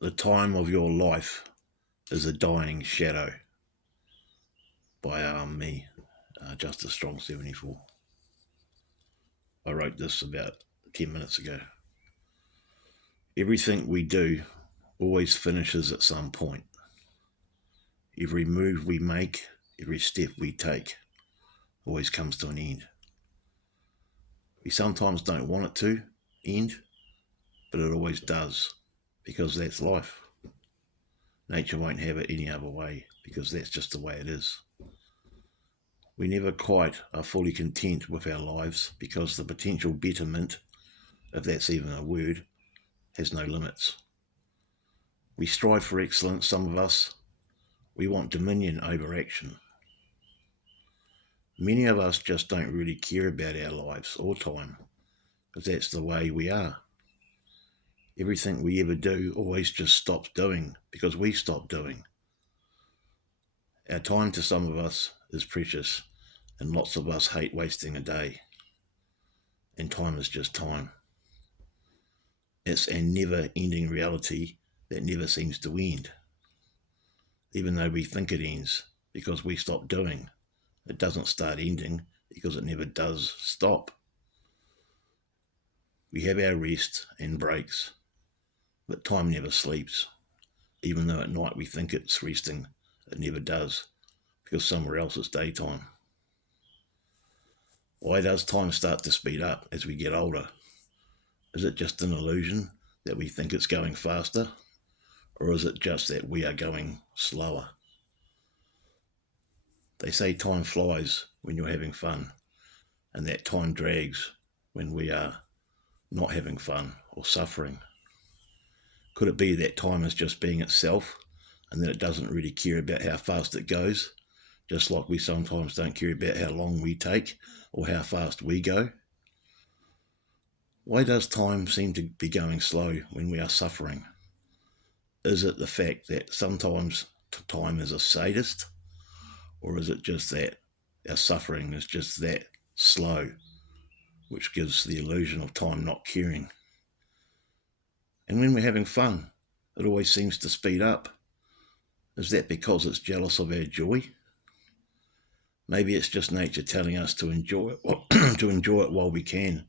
The Time of Your Life is a Dying Shadow by me, Justice Strong 74. I wrote this about 10 minutes ago. Everything we do always finishes at some point. Every move we make, every step we take, always comes to an end. We sometimes don't want it to end, but it always does, because that's life. Nature won't have it any other way, because that's just the way it is. We never quite are fully content with our lives, because the potential betterment, if that's even a word, has no limits. We strive for excellence, some of us. We want dominion over action. Many of us just don't really care about our lives or time, because that's the way we are. Everything we ever do always just stops doing because we stop doing. Our time to some of us is precious, and lots of us hate wasting a day. And time is just time. It's a never-ending reality that never seems to end. Even though we think it ends because we stop doing, it doesn't start ending because it never does stop. We have our rest and breaks, but time never sleeps. Even though at night we think it's resting, it never does, because somewhere else it's daytime. Why does time start to speed up as we get older? Is it just an illusion that we think it's going faster? Or is it just that we are going slower? They say time flies when you're having fun, and that time drags when we are not having fun or suffering. Could it be that time is just being itself, and that it doesn't really care about how fast it goes, just like we sometimes don't care about how long we take or how fast we go? Why does time seem to be going slow when we are suffering? Is it the fact that sometimes time is a sadist, or is it just that our suffering is just that slow, which gives the illusion of time not caring? And when we're having fun, it always seems to speed up. Is that because it's jealous of our joy? Maybe it's just nature telling us to enjoy it, to enjoy it while we can,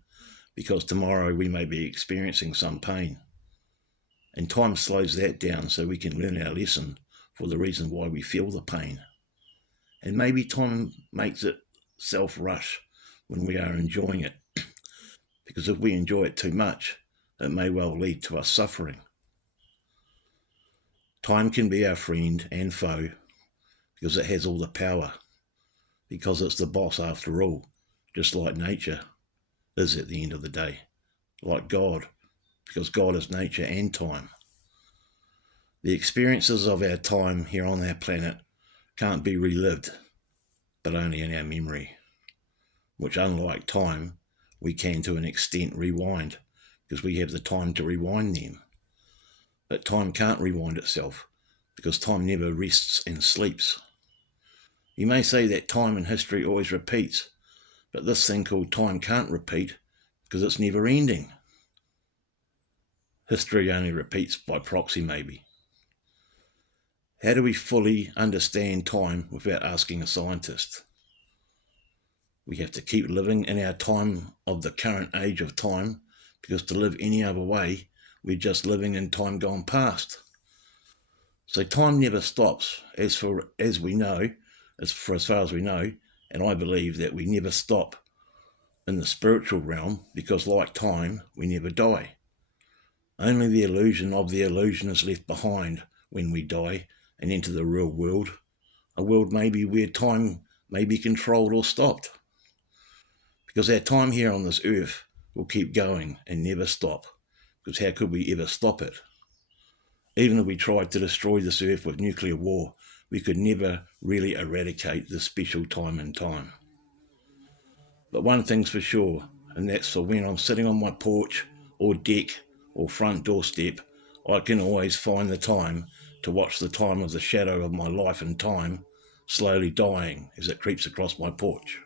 because tomorrow we may be experiencing some pain. And time slows that down so we can learn our lesson for the reason why we feel the pain. And maybe time makes itself rush when we are enjoying it, because if we enjoy it too much, it may well lead to us suffering. Time can be our friend and foe, because it has all the power, because it's the boss after all, just like nature is at the end of the day, like God, because God is nature and time. The experiences of our time here on our planet can't be relived, but only in our memory, which, unlike time, we can to an extent rewind, because we have the time to rewind them. But time can't rewind itself, because time never rests and sleeps. You may say that time in history always repeats, but this thing called time can't repeat, because it's never ending. History only repeats by proxy, maybe. How do we fully understand time without asking a scientist? We have to keep living in our time of the current age of time, because to live any other way, we're just living in time gone past. So time never stops, as far as we know, and I believe that we never stop in the spiritual realm, because like time, we never die. Only the illusion of the illusion is left behind when we die and enter the real world, a world maybe where time may be controlled or stopped. Because our time here on this earth will keep going and never stop, because how could we ever stop it? Even if we tried to destroy this earth with nuclear war, we could never really eradicate this special time and time. But one thing's for sure, and that's for when I'm sitting on my porch or deck or front doorstep, I can always find the time to watch the time of the shadow of my life and time slowly dying as it creeps across my porch.